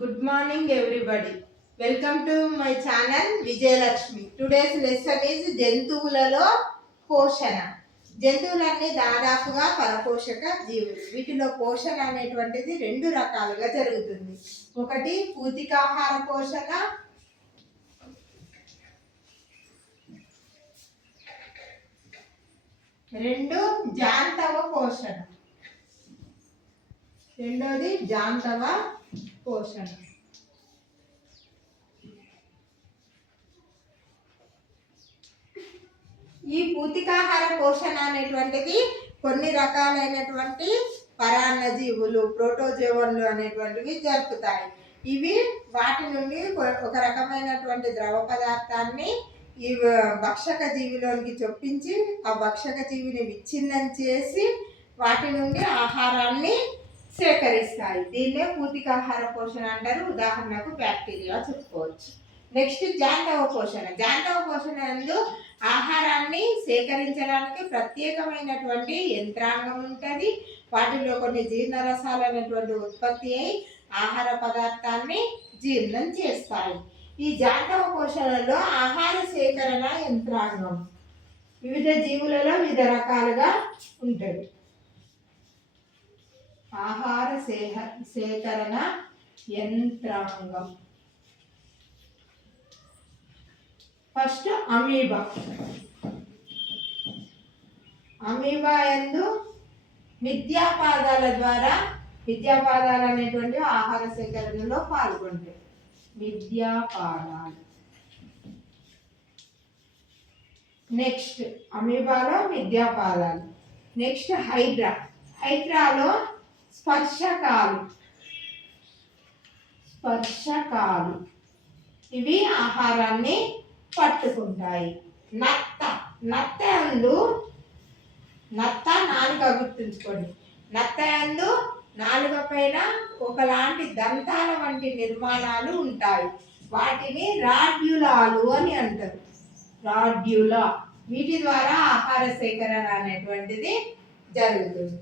Good morning everybody. Welcome to my channel Vijayalakshmi. Today's lesson is జంతువులలో పోషణ. జంతువులన్నీ దాదాపుగా పరపోషక జీవులు. వీటిలో పోషణ అనేటువంటిది రెండు రకాలుగా జరుగుతుంది. ఒకటి పూతికాహార పోషణ, రెండు జాంతవ పోషణ. రెండోది జాంతవ పోషణ. ఈ పూతికాహార పోషణ అనేటువంటిది కొన్ని రకాలైనటువంటి పరాన్నజీవులు, ప్రోటోజోవన్లు అనేటువంటివి జరుపుతాయి. ఇవి వాటి నుండి ఒక రకమైనటువంటి ద్రవ పదార్థాన్ని ఈ భక్షక జీవిలోనికి చొప్పించి ఆ భక్షక జీవిని విచ్ఛిన్నం చేసి వాటి నుండి ఆహారాన్ని సేకరిస్తాయి. దీన్నే పూతికాహార పోషణ అంటారు. ఉదాహరణకు బ్యాక్టీరియా చెప్పుకోవచ్చు. నెక్స్ట్ జాంతవ పోషణ. జాంతవ పోషణ నందు ఆహారాన్ని సేకరించడానికి ప్రత్యేకమైనటువంటి యంత్రాంగం ఉంటుంది. వాటిలో కొన్ని జీర్ణరసాలు అనేటువంటి ఉత్పత్తి అయి ఆహార పదార్థాన్ని జీర్ణం చేస్తాయి. ఈ జాంతవ పోషణలో ఆహార సేకరణ యంత్రాంగం వివిధ జీవులలో వివిధ రకాలుగా ఉంటుంది. ఆహార సేకరణ యంత్రాంగం. First amoeba. అమీబా యందు మిథ్యాపాదాల ద్వారా, మిథ్యాపాదాలు అనేటువంటి ఆహార సేకరణలో పాల్గొంటాయి. మిథ్యాపాదాలు. నెక్స్ట్ అమీబాలో మిథ్యాపాదాలు. నెక్స్ట్ హైడ్రా. హైడ్రాలో స్పర్శకాలు. స్పర్శకాలు ఇవి ఆహారాన్ని పట్టుకుంటాయి. నత్త. నత్త యందు, నత్త నాలుక గుర్తుంచుకోండి. నత్త యందు నాలుక పైన ఒకలాంటి దంతాల వంటి నిర్మాణాలు ఉంటాయి. వాటిని రాడ్యులాలు అని అంటారు. రాడ్యులా. వీటి ద్వారా ఆహార సేకరణ అనేటువంటిది జరుగుతుంది.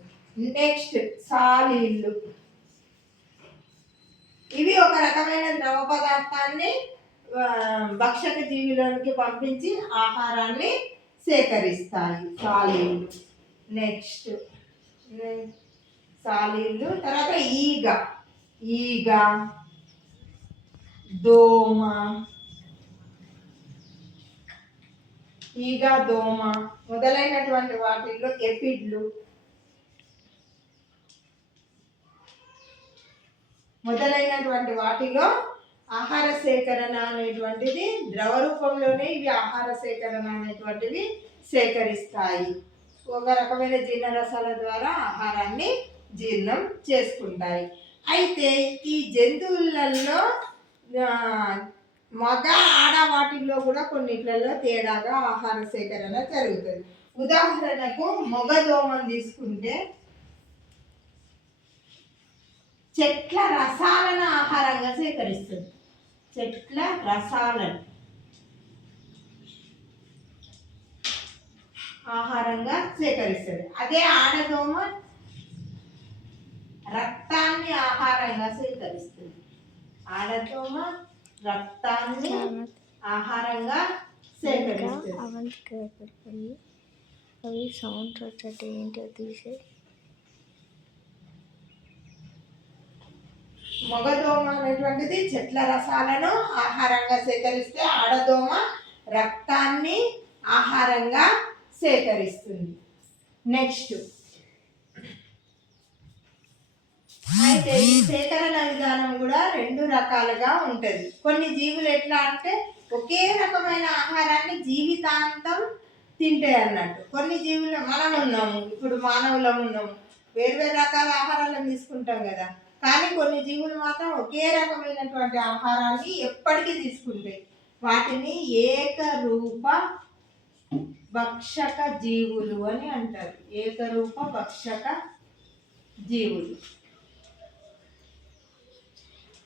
నెక్స్ట్ సాలీళ్ళు. ఇవి ఒక రకమైన ద్రవ పదార్థాన్ని భక్షక జీవిలోనికి పంపించి ఆహారాన్ని సేకరిస్తాయి. సాలీళ్ళు. నెక్స్ట్ సాలీళ్ళు. తర్వాత ఈగ. ఈగ, దోమ. ఈగ, దోమ మొదలైనటువంటి వాటిల్లో ఎపిడ్లు మొదలైనటువంటి వాటిలో ఆహార సేకరణ అనేటువంటిది ద్రవ రూపంలోనే ఇవి ఆహార సేకరణ అనేటువంటివి సేకరిస్తాయి. ఒక రకమైన జీర్ణరసాల ద్వారా ఆహారాన్ని జీర్ణం చేసుకుంటాయి. అయితే ఈ జంతువులలో మగ ఆడ వాటిల్లో కూడా కొన్నిట్లలో తేడాగా ఆహార సేకరణ జరుగుతుంది. ఉదాహరణకు మొగదోమను తీసుకుంటే చెట్ల రసాలను ఆహారంగా సేకరిస్తుంది. చెట్ల రసాలను ఆహారంగా సేకరిస్తుంది. అదే ఆడదోమ రక్తాన్ని ఆహారంగా సేకరిస్తుంది. ఆడదోమ రక్తాన్ని ఆహారంగా సేకరిస్తుంది. అవి సౌండ్ వచ్చేటి ఏంటో తీసే. మగదోమ అనేటువంటిది చెట్ల రసాలను ఆహారంగా సేకరిస్తే ఆడదోమ రక్తాన్ని ఆహారంగా సేకరిస్తుంది. నెక్స్ట్ అయితే ఈ సేకరణ విధానం కూడా రెండు రకాలుగా ఉంటుంది. కొన్ని జీవులు ఎట్లా అంటే ఒకే రకమైన ఆహారాన్ని జీవితాంతం తింటాయి అన్నట్టు. కొన్ని జీవులు మనం ఉన్నాము, ఇప్పుడు మానవులం ఉన్నాము, వేరు రకాల ఆహారాలను తీసుకుంటాం కదా. కానీ కొన్ని జీవులు మాత్రం ఒకే రకమైనటువంటి ఆహారాన్ని ఎప్పటికీ తీసుకుంటాయి. వాటిని ఏకరూప భక్షక జీవులు అని అంటారు. ఏకరూప భక్షక జీవులు.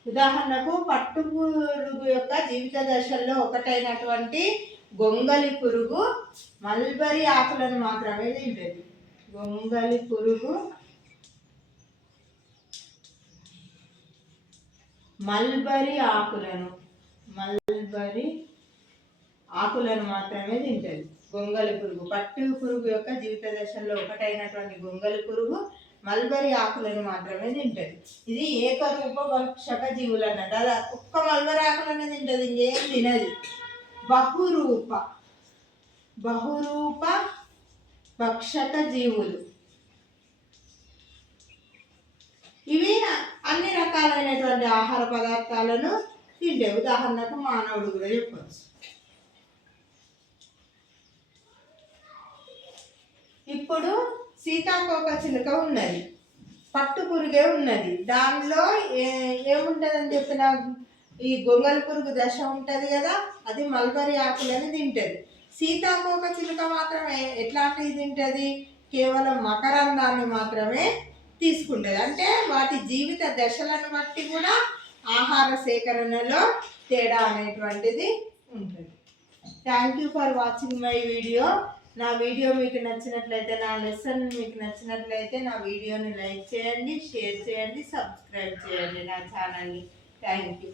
ఉదాహరణకు పట్టుపురుగు యొక్క జీవిత దశల్లో ఒకటైనటువంటి గొంగలి పురుగు మల్బరీ ఆకులను మాత్రమే తింటుంది. గొంగలి పురుగు మల్బరీ ఆకులను మాత్రమే తింటది గొంగలి పురుగు. పట్టు పురుగు యొక్క జీవిత దశల్లో ఒకటైనటువంటి గొంగలి పురుగు మల్బరీ ఆకులను మాత్రమే తింటది. ఇది ఏకరూప భక్షక జీవులు అన్నట్టు. అలా ఒక్క మల్బరీ ఆకులను తింటది, ఇంకేం తినది. బహురూప భక్షక జీవులు. ఇవి అన్ని రకాలైనటువంటి ఆహార పదార్థాలను తింటాయి. ఉదాహరణకు మానవుడు కూడా చెప్పవచ్చు. ఇప్పుడు సీతాకోక చిలుక ఉన్నది, పట్టు పురుగే ఉన్నది. దానిలో ఏముంటదని చెప్పిన ఈ గొంగలి పురుగు దశ ఉంటది కదా, అది మల్బరీ ఆకులని తింటది. సీతాకోక చిలుక మాత్రమే ఎట్లాంటివి తింటది? కేవలం మకరందాన్ని మాత్రమే తీసుకుంటది. అంటే వాటి జీవిత దశలను బట్టి కూడా ఆహార సేకరణలో తేడా అనేటువంటిది ఉంటుంది. Thank you for watching my video. నా వీడియో మీకు నచ్చినట్లయితే, నా లెసన్ మీకు నచ్చినట్లయితే నా వీడియోని లైక్ చేయండి, షేర్ చేయండి, సబ్స్క్రైబ్ చేయండి నా ఛానల్ని. Thank you.